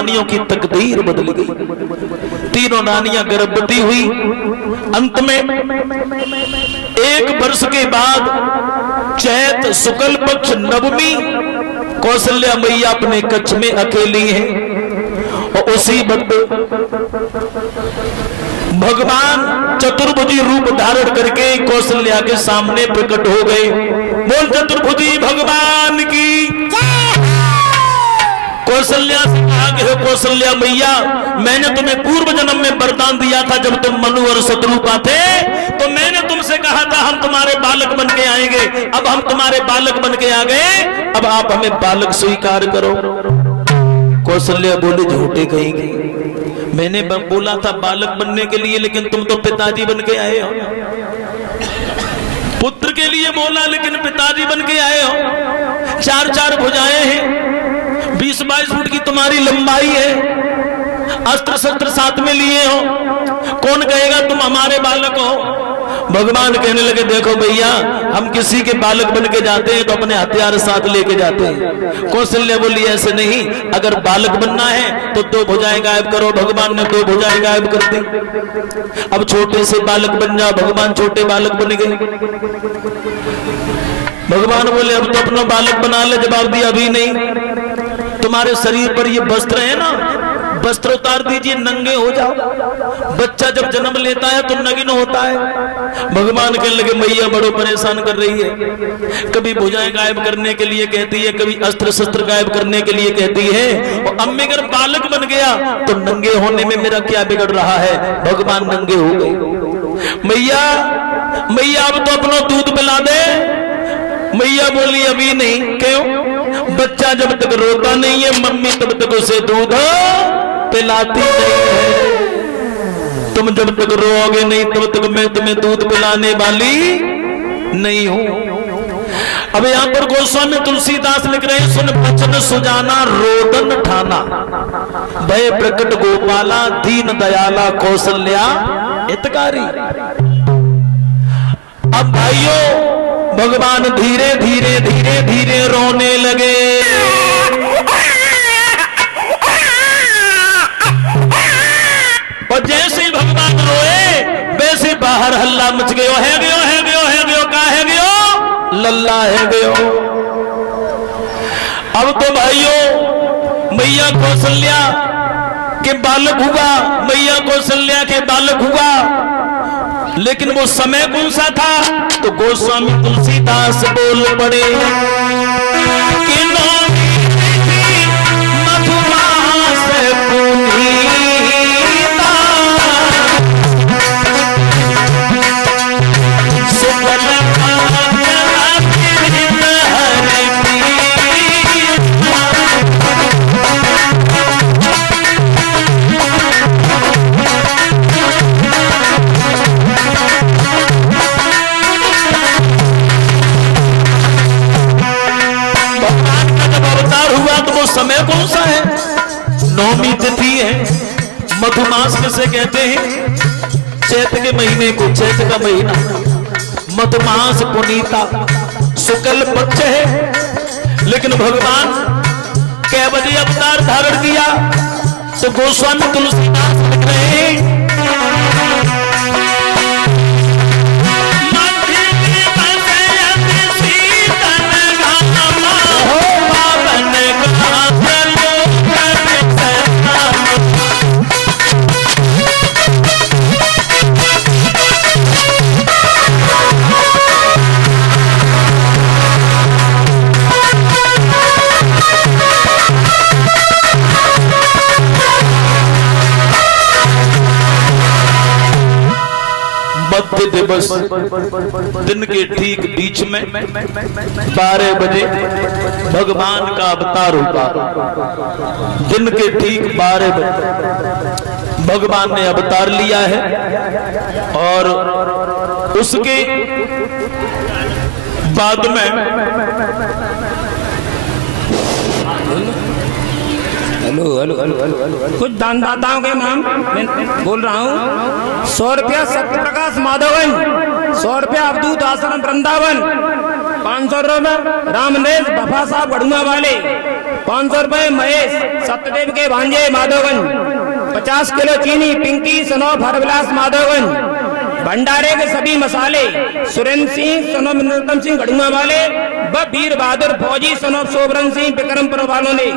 रानियों की तकदीर बदल गई। तीनों रानियां गर्भवती हुई। अंत में 1 वर्ष के बाद चैत शुक्ल पक्ष नवमी कौशल्या मैया अपने कच्छ में अकेली हैं और उसी वक्त भगवान चतुर्भुजी रूप धारण करके कौशल्या के सामने प्रकट हो गए। बोल चतुर्भुजी भगवान की। कौशल्या से कहा कि कौशल्या मैया, मैंने तुम्हें पूर्व जन्म में वरदान दिया था, जब तुम मनु और शत्रुपा थे तो मैंने तुमसे कहा था हम तुम्हारे बालक बन के आएंगे। अब हम तुम्हारे बालक बन के आ गए, अब आप हमें बालक स्वीकार करो। कौशल्या बोले झूठे कहेंगे, मैंने बोला था बालक बनने के लिए, लेकिन तुम तो पिताजी बन के आए हो। पुत्र के लिए बोला लेकिन पिताजी बन के आए हो। 4-4 भुजाएं हैं, 20-22 फुट की तुम्हारी लंबाई है, अस्त्र शस्त्र साथ में लिए हो, कौन कहेगा तुम हमारे बालक हो। भगवान कहने लगे देखो भैया, हम किसी के बालक बन के जाते हैं तो अपने हथियार साथ लेके जाते हैं। कौशल्या बोली ऐसे नहीं, अगर बालक बनना है तो 2 भुजाएं गायब करो। भगवान ने 2 भुजाएं गायब कर दी। अब छोटे से बालक बन जाओ। भगवान छोटे बालक बन गए। भगवान बोले अब तो अपना बालक बना ले। जवाब दिया अभी नहीं, तुम्हारे शरीर पर ये वस्त्र है ना, वस्त्र उतार दीजिए, नंगे हो जाओ। बच्चा जब जन्म लेता है तो नग्न होता है। भगवान कहने लगे मैया बड़ो परेशान कर रही है, कभी भुजाएं गायब करने के लिए कहती है, कभी अस्त्र शस्त्र गायब करने के लिए कहती है, और अब मैं अगर बालक बन गया तो नंगे होने में मेरा क्या बिगड़ रहा है। भगवान नंगे हो गए। मैया मैया अब तो अपना दूध पिला दे। मैया बोली अभी नहीं। क्यों? बच्चा जब तक रोता नहीं है मम्मी तब तक उसे दूध पिलाती नहीं है। तुम जब तक रोओगे नहीं तब तक मैं तुम्हें दूध पिलाने वाली नहीं हूं। अब यहां पर गोस्वामी तुलसीदास लिख रहे हैं, सुन बचन सुजाना रोदन ठाना, भय प्रकट गोपाला दीन दयाला कौशल्या हितकारी। अब भाइयों भगवान धीरे धीरे धीरे धीरे रोने लगे। और जैसे ही भगवान रोए वैसे बाहर हल्ला मच गयो। है गयो है गयो है गयो, का है गयो, लल्ला है गयो। अब तो भाइयों मैया कौशल्या के बालक हुआ, मैया कौशल्या के बालक हुआ, लेकिन वो समय कौन सा था? तो गोस्वामी तुलसीदास बोल पड़े कि मधुमास पुनीता सुकल समय कौन सा है? नौमी तिथि है, मधुमास किसे कहते हैं? चैत के महीने को, चैत का महीना मधुमास पुनीता शुक्ल पक्ष है। लेकिन भगवान कै बजे अवतार धारण किया? तो गोस्वामी तुलसीदास लिख रहे हैं दिवस दिन के ठीक बीच में 12 बजे भगवान का अवतार होगा। दिन के ठीक 12 बजे भगवान ने अवतार लिया है और उसके बाद में हेलो हेलो हेलो हेलो कुछ दानदाताओं के नाम मैं बोल रहा हूँ। 100 रुपया सत्यप्रकाश माधवन, 100 रुपया अवधूत आश्रम वृंदावन, 500 रुपये रामनेश बफा साहब बड़ुआ वाले, 500 रुपए महेश सत्यदेव के भांजे माधोगंज। 50 किलो चीनी पिंकी सनोफ हरविलास माधोगंज। भंडारे के सभी मसाले सुरेंद्र सिंह सनोफ नरोत्तम सिंह गढ़ुआ वाले व वीर बहादुर फौजी सनोफ सोबरन सिंह विक्रमपुर वालों ने।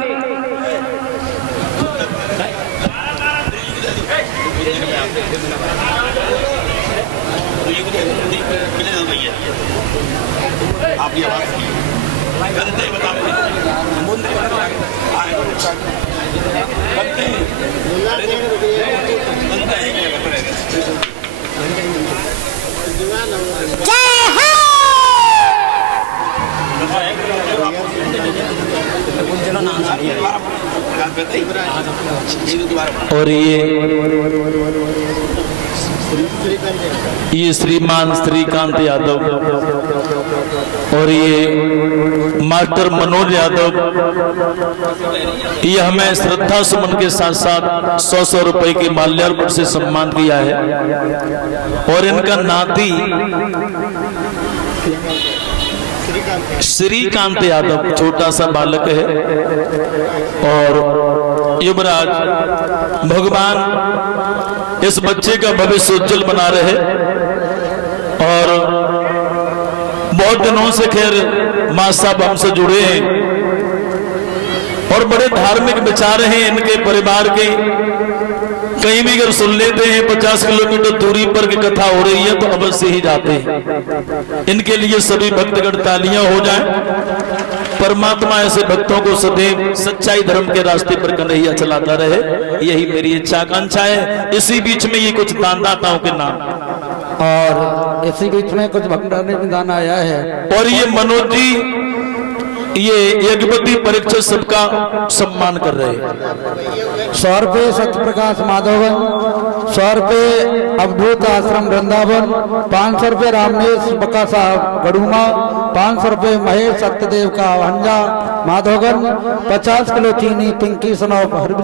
और ये श्रीमान श्रीकांत यादव और ये मास्टर मनोज यादव, ये हमें श्रद्धा सुमन के साथ साथ 100 रुपए के माल्यार्पण से सम्मान किया है। और इनका नाती श्रीकांत यादव छोटा सा बालक है। और युवराज भगवान इस बच्चे का भविष्य उज्जवल बना रहे। और बहुत दिनों से खैर मां साहब हमसे जुड़े हैं और बड़े धार्मिक विचार हैं इनके परिवार के। कहीं भी अगर सुन लेते हैं 50 किलोमीटर दूरी पर की कथा हो रही है तो अवश्य ही जाते हैं। इनके लिए सभी भक्तगण तालियां हो जाएं। परमात्मा ऐसे भक्तों को सदैव सच्चाई धर्म के रास्ते पर कन्हैया चलाता रहे, यही मेरी इच्छा आकांक्षा है। इसी बीच में ये कुछ दानदाताओं के नाम और इसी बीच में कुछ भक्तों ने दान आया है। और ये मनोज जी ये यज्ञपति परीक्षा सबका सम्मान कर रहे हैं। 100 रुपये सत्यप्रकाश माधोगन, 100 रुपये अवधूत आश्रम वृंदावन, 500 रुपये रामनेश बका साहब गढ़ुमा, 500 रुपये महेश सत्यदेव का भांजा माधोगन, 50 किलो चीनी पिंकी सनोफ